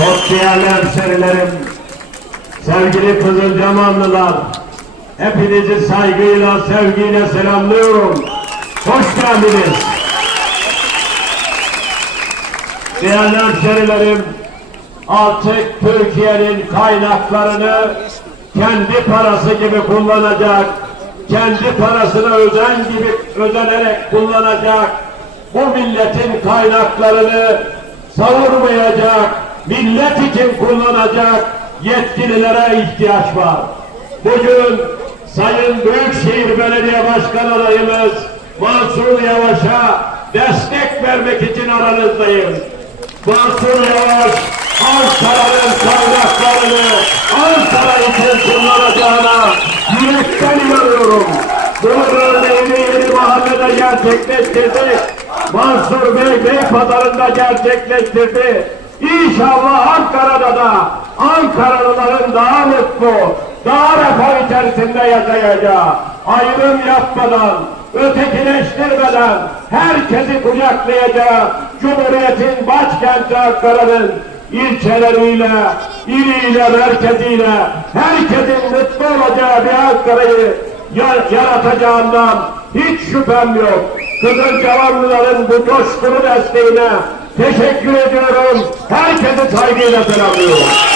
Çok değerli hemşerilerim, sevgili Kızılcamanlılar, hepinizi saygıyla, sevgiyle selamlıyorum. Hoş geldiniz. Değerli hemşerilerim, artık Türkiye'nin kaynaklarını kendi parası gibi kullanacak, kendi parasını özen gibi özenerek kullanacak, bu milletin kaynaklarını savurmayacak, millet için kullanacak yetkililere ihtiyaç var. Bugün Sayın Büyükşehir Belediye Başkan adayımız Mansur Yavaş'a destek vermek için aranızdayım. Mansur Yavaş Ankara'nın kaynaklarını Ankara için kullanacağına yürekten inanıyorum. Bunu örneğini yeni mahallede gerçekleştirdik. Mansur Bey Bey pazarında gerçekleştirdi. İnşallah Ankara'da da Ankaralıların daha mutlu, daha refah içerisinde yaşayacağı, ayrım yapmadan, ötekileştirmeden herkesi kucaklayacağı Cumhuriyet'in başkenti Ankara'nın ilçeleriyle, iliyle, merkeziyle herkesin mutlu olacağı bir Ankara'yı ya- yaratacağından hiç şüphem yok. Kızılcahamlıların bu coşkulu desteğine teşekkür ediyorum. Herkesi saygıyla selamlıyorum.